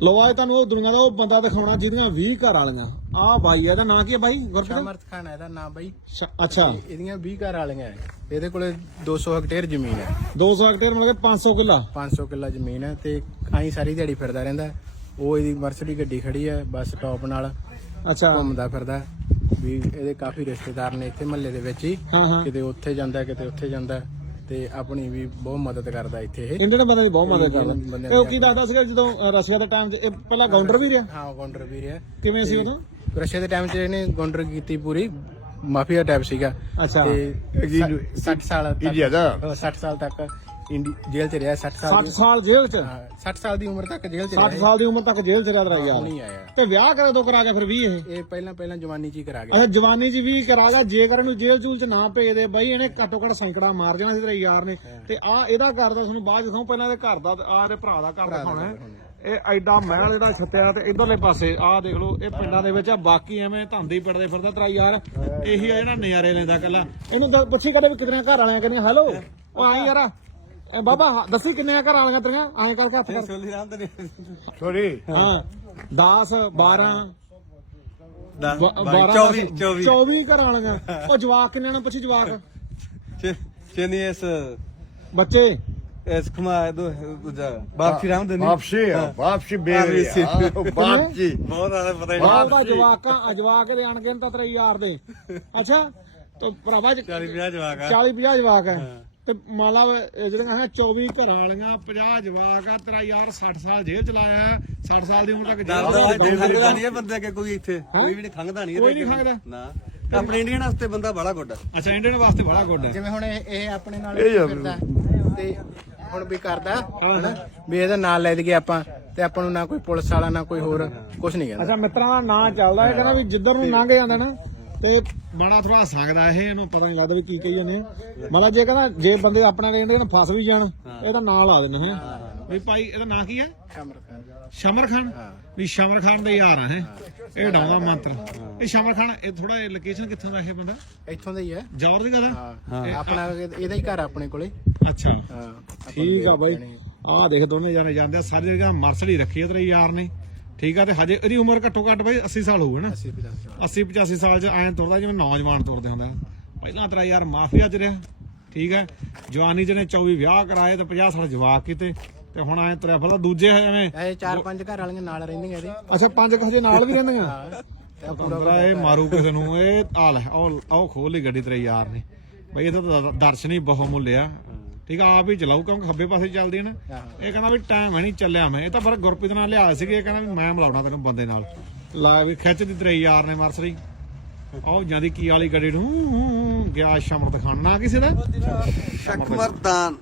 ਲੋ ਆਏ ਤੁਹਾਨੂੰ ਉਹ ਦੁਨੀਆ ਦਾ ਉਹ ਬੰਦਾ ਦਿਖਾਉਣਾ ਜਿਹਦੀਆਂ 20 ਘਰ ਵਾਲੀਆਂ। ਆ ਬਾਈ ਇਹਦਾ ਨਾਂ ਕੀ ਹੈ ਬਾਈ ਗੁਰਪ੍ਰੀਤ? ਸਮਰਥ ਖਾਨ ਹੈ ਇਹਦਾ ਨਾਮ ਬਾਈ। ਸ਼- ਅੱਛਾ। ਇਹ- ਇਹਦੀਆਂ 20 ਘਰ ਵਾਲੀਆਂ ਹੈ। ਇਹਦੇ ਕੋਲੇ 200 ਹੈਕਟੇਅਰ ਜ਼ਮੀਨ ਹੈ। 200 ਹੈਕਟੇਅਰ ਮਤਲਬ ਕਿ 500 ਕਿੱਲਾ? 500 ਕਿੱਲਾ ਜ਼ਮੀਨ ਹੈ ਤੇ ਆਈ ਸਾਰੀ ਦਿਹਾੜੀ ਫਿਰਦਾ ਰਹਿੰਦਾ ਹੈ। ਉਹ ਇਹਦੀ ਮਰਸਡੀ ਗੱਡੀ ਖੜੀ ਹੈ ਬੱਸ ਟੌਪ ਨਾਲ ਅੱਛਾ। ਘੁੰਮਦਾ ਫਿਰਦਾ ਹੈ। ਵੀ ਇਹਦੇ ਕਾਫੀ ਰਿਸ਼ਤੇਦਾਰ ਨੇ ਇੱਥੇ ਮਹੱਲੇ ਦੇ ਵਿੱਚ ਹੀ। ਹਾਂ ਹਾਂ। ਕਿਤੇ ਉੱਥੇ ਜਾਂਦਾ ਕਿਤੇ ਉੱਥੇ ਜਾਂਦਾ ਤੇ ਆਪਣੀ ਵੀ ਬਹੁਤ ਮਦਦ ਕਰਦਾ ਇੱਥੇ ਇਹ। ਇੰਡੀਅਨ ਬੰਦੇ ਦੀ ਬਹੁਤ ਮਦਦ ਕਰਦਾ। ਤੇ ਉਹ ਕੀ ਦੱਸਦਾ ਸੀਗਾ ਜਦੋਂ ਰਸ਼ੀਆ ਦੇ ਟਾਈਮ 'ਚ ਇਹ ਪਹਿਲਾਂ ਗਾਉਂਡਰ ਵੀ ਰਿਹਾ? ਹਾਂ ਗੌਂਡਰ ਵੀ ਰਿਹਾ। ਕਿਵੇਂ ਸੀ ਉਦੋਂ ਰਸ਼ੀਆ ਦੇ ਟਾਈਮ 'ਚ ਇਹਨੇ ਗੌਂਡਰ ਕੀਤੀ ਪੂਰੀ ਮਾਫੀਆ ਟਾਈਪ ਸੀਗਾ। ਅੱਛਾ। ਤੇ 60 ਸਾਲ ਤੱਕ ਜ਼ਿਆਦਾ 60 ਸਾਲ ਤੱਕ। ਇੰਡੀ ਜੇਲ੍ਹ 'ਚ ਰਿਹਾ 60 ਸਾਲ 60 ਦੀ। ਸਾਲ ਜੇਲ੍ਹ 'ਚ? ਹਾਂ, 60 ਸਾਲ ਦੀ ਉਮਰ ਤੱਕ ਜੇਲ੍ਹ 'ਚ 60 ਰਿਹਾ ਸਾਲ ਦੀ ਉਮਰ ਤੱਕ ਜੇਲ੍ਹ 'ਚ ਰਿਹਾ ਤੇਰਾ ਯਾਰ। ਨਹੀਂ ਆਇਆ। ਤੇ ਵਿਆਹ ਕਰੇ ਤੋਂ ਕਰਾ ਕੇ ਫਿਰ 20 ਇਹ? ਇਹ ਪਹਿਲਾਂ ਪਹਿਲਾਂ ਜਵਾਨੀ 'ਚ ਹੀ ਕਰਾ ਗਿਆ। ਅੱਛਾ ਜਵਾਨੀ 'ਚ ਵੀ ਕਰਾਗਾ ਜੇਕਰ ਇਹਨੂੰ ਜੇਲ੍ਹ ਜੂਲ 'ਚ ਨਾ ਭੇਜਦੇ ਬਈ ਇਹਨੇ ਘੱਟੋ ਘੱਟ ਸੈਂਕੜਾ ਮਾਰ ਜਾਣਾ ਸੀ ਤੇਰੇ ਯਾਰ ਨੇ। ਤੇ ਆ ਇਹਦਾ ਘਰ ਦਾ ਤੁਹਾਨੂੰ ਬਾਅਦ ਦਿਖਾਉਂ ਪਹਿਲਾਂ ਇਹਦੇ ਘਰ ਦਾ ਆ ਇਹਦੇ ਭਰਾ ਦਾ ਘਰ ਦਿਖਾਉਣਾ ਹੈ। ਇਹ ਐਡਾ ਮਹਿਲ ਇਹਦਾ ਛੱਤਿਆ ਤੇ ਇਧਰਲੇ ਪਾਸੇ ਆਹ ਦੇਖ ਲਓ ਇਹ ਪਿੰਡਾਂ ਦੇ ਵਿੱਚ ਆ ਬਾਕੀ ਐਵੇਂ ਧੰਦੇ ਹੀ ਪੜਦੇ ਫਿਰਦਾ ਤੇਰਾ ਯਾਰ। ਇਹੀ ਆ ਜਿਹੜਾ ਨਜ਼ਾਰੇ ਲੈਂਦਾ ਕੱਲਾ ਇਹਨੂੰ ਦੱਸ- ਪੁੱਛੀ ਕਦੇ ਵੀ ਕਿਤਨੇ ਘਰ ਵਾਲਿਆਂ ਕਹਿੰਦੀਆਂ ਹੈਲੋ। ਉਹ ਆਈ ਯਾਰ। ਇਹ ਬਾਬਾ ਦੱਸੀ ਕਿੰਨੇ ਘਰ ਵਾਲੀਆਂ ਤੇਰੀਆਂ? ਐਂ ਕਰਕੇ ਹੱਥ ਕਰ। ਸੋਰੀ ਹਾਂ 10 12 ਬਾਈ 24 24 24 ਘਰ ਵਾਲੀਆਂ। ਉਹ ਜਵਾਕ ਕਿੰਨੇ ਨੇ ਪੁੱਛੀ ਜਵਾਕ? ਚੇਨੀ ਇਸ ਬੱਚੇ? ਇਸ ਖਮਾ ਦੋ ਦੂਜਾ ਬਾਪ ਰਾਮ ਦੇ ਵਾਪਸੀ ਆ ਵਾਪਸੀ ਬੇਰੀ ਵਾਪਸੀ। ਵਾਪਸੀ। ਬਹੁਤ ਆ ਪਤਾ ਹੀ ਬਾਹਰ ਦਾ ਜਵਾਕਾਂ ਆ ਜਵਾਕ ਦੇ ਅਣਗਿਣ ਤਾਂ ਤੇਰੇ ਯਾਰ ਦੇ। ਅੱਛਾ? ਤੇ ਭਰਾਵਾ 40 50 ਜਵਾਕ ਆ। 40 50 ਜਵਾਕ ਹੈ। ਤੇ ਮੰਨ ਲਾ ਇਹ ਜਿਹੜੀਆਂ ਹੈ 24 ਘਰਾਂ ਵਾਲੀਆਂ 50 ਜਵਾਕ ਆ ਤੇਰਾ ਯਾਰ 60 ਸਾਲ ਜੇਲ੍ਹ ਚਲਾਇਆ ਹੈ, 60 ਸਾਲ ਦੀ ਉਮਰ ਤੱਕ ਜੇਲ੍ਹ ਖੰਗਦਾ ਨਹੀਂ ਇਹ ਬੰਦੇ ਅੱਗੇ ਕੋਈ ਇੱਥੇ ਕੋਈ ਵੀ ਨਹੀਂ ਖੰਗਦਾ ਨਹੀਂ ਕੋਈ ਨਹੀਂ ਖੰਘਦਾ? ਨਾ। ਆਪਣੇ ਇੰਡੀਅਨ ਵਾਸਤੇ ਬੰਦਾ ਬੜਾ ਗੁੱਡ ਅੱਛਾ ਇੰਡੀਅਨ ਵਾਸਤੇ ਬੜਾ ਗੁੱਡ ਹੈ ਜਿਵੇਂ ਹੁਣ ਇਹ ਆਪਣੇ ਨਾਲ ਫਿਰਦਾ ਤੇ ਹੁਣ ਵੀ ਕਰਦਾ ਹਨਾ? ਵੀ ਇਹਦਾ ਨਾਲ ਲੈ ਦਈਏ ਆਪਾਂ ਤੇ ਆਪਾਂ ਨੂੰ ਨਾ ਕੋਈ ਪੁਲਿਸ ਵਾਲਾ ਨਾ ਕੋਈ ਹੋਰ ਕੁਝ ਨਹੀਂ ਕਹਿੰਦਾ। ਅੱਛਾ ਮਿੱਤਰਾਂ ਦਾ ਨਾਂ ਚੱਲਦਾ ਹੈ ਕਹਿੰਦਾ ਵੀ ਜਿੱਧਰ ਨੂੰ ਲੰਘ ਜਾਂਦਾ ਨਾ ਤੇ ਬੜਾ ਥੋੜਾ ਸੰਗਦਾ ਇਹ ਇਹਨੂੰ ਪਤਾ ਨਹੀਂ ਲੱਗਦਾ ਵੀ ਕੀ ਕਹੀ ਜਾਂਦੇ ਆ। ਮਤਲਬ ਜੇ ਕਹਿੰਦਾ ਜੇ ਬੰਦੇ ਆਪਣਾ ਕਹਿੰਦੇ ਨੇ ਫਸ ਵੀ ਜਾਣ ਇਹਦਾ ਨਾਂ ਲਾ ਦਿੰਦੇ ਹੈ। ਵੀ ਭਾਈ ਇਹਦਾ ਨਾਂ ਕੀ ਹੈ ਕਮਰ ਖਾਨ ਸ਼ਮਰ ਖਾਨ ਵੀ ਸ਼ਮਰ ਖਾਨ ਦੇ ਯਾਰ ਆ ਹੈ। ਇਹ ਡਾਉਂਦਾ ਮੰਤਰ। ਇਹ ਸ਼ਮਰ ਖਾਨ ਇਹ ਥੋੜਾ ਲੋਕੇਸ਼ਨ ਕਿੱਥੋਂ ਦਾ ਇਹ ਬੰਦਾ? ਇੱਥੋਂ ਦਾ ਹੀ ਹੈ ਜੌਰ ਦੀ ਗੱਲ ਹਾਂ। ਆਪਣਾ ਇਹਦਾ ਹੀ ਘਰ ਆਪਣੇ ਕੋਲੇ। ਅੱਛਾ। ਹਾਂ ਠੀਕ ਆ ਬਾਈ। ਆਹ ਦੇਖ ਦੋਨੇ ਜਾਣੇ ਜਾਂਦੇ ਆ। ਸਾਰੀ ਜਗ੍ਹਾ ਮਰਸੜੀ ਰੱਖੀ ਆ ਤੇਰੇ ਯਾਰ ਨੇ। ਠੀਕ ਆ ਤੇ ਹਜੇ ਇਹਦੀ ਉਮਰ ਘੱਟੋ ਘੱਟ ਬਾਈ 80 ਸਾਲ ਹੋਊ ਨਾ? 80 85 ਸਾਲ। ਚ ਐਂ ਤੁਰਦਾ ਜਿਵੇਂ ਨੌਜਵਾਨ ਤੁਰਦੇ ਹੁੰਦਾ ਪਹਿਲਾਂ ਤੇਰਾ ਯਾਰ ਮਾਫੀਆ ਚ ਰਿਹਾ ਠੀਕ ਹੈ ਜਵਾਨੀ ਚ ਨੇ 24 ਵਿਆਹ ਕਰਾਏ ਤੇ 50 ਸਾਲ ਜਵਾਕ ਕੀਤੇ ਤੇ ਹੁਣ ਐਂ ਤੁਰਿਆ ਫਿਰਦਾ। ਦੂਜੇ ਐਵੇਂ ਇਹ ਚਾਰ ਪੰਜ ਘਰ ਵਾਲੀਆਂ ਨਾਲ ਰਹਿੰਦੀਆਂ ਇਹਦੇ। ਅੱਛਾ ਪੰਜ ਹਜੇ ਨਾਲ ਵੀ ਰਹਿੰਦੀਆਂ? ਤੇ ਪੂਰਾ ਇਹ ਮਾਰੂ ਕਿਸੇ ਨੂੰ ਇਹ ਆ ਲੈ ਉਹ ਉਹ ਖੋਲ ਲਈ ਗੱਡੀ ਤੇਰੇ ਯਾਰ ਨੇ। ਬਈ ਇਹਦਾ ਤਾਂ ਦਰ- ਦਰਸ਼ਨ ਹੀ ਬਹੁਤ ਮੁੱਲਿਆ ਠੀਕ ਆ ਆਪ ਹੀ ਚਲਾਉ ਕਿਉਂਕਿ ਖੱਬੇ ਪਾਸੇ ਚੱਲਦੀ ਹੈ ਨਾ। ਇਹ ਕਹਿੰਦਾ ਵੀ ਟਾਈਮ ਹੈ ਨਹੀਂ ਚੱਲਿਆ ਮੈਂ। ਇਹ ਤਾਂ ਫਿਰ ਗੁਰਪ੍ਰੀਤ ਨਾਲ ਲਿਆ ਸੀਗੇ ਇਹ ਕਹਿੰਦਾ ਵੀ ਮੈਂ ਮਿਲਾਉਣਾ ਤੈਨੂੰ ਬੰਦੇ ਨਾਲ। ਲਾ ਵੀ ਖਿੱਚ ਦੀ ਤੇਰੇ ਯਾਰ ਨੇ ਮਰਸਰੀ ਉਹ ਜਾਂਦੀ ਕੀ ਵਾਲੀ ਗੱਡੀ ਨੂੰ ਗਿਆ ਸ਼ਮਰਤ ਖਾਨ। ਨਾ ਕਿਸੇ ਦਾ? ਸ਼ੱਕ ਮਰਦਾਨ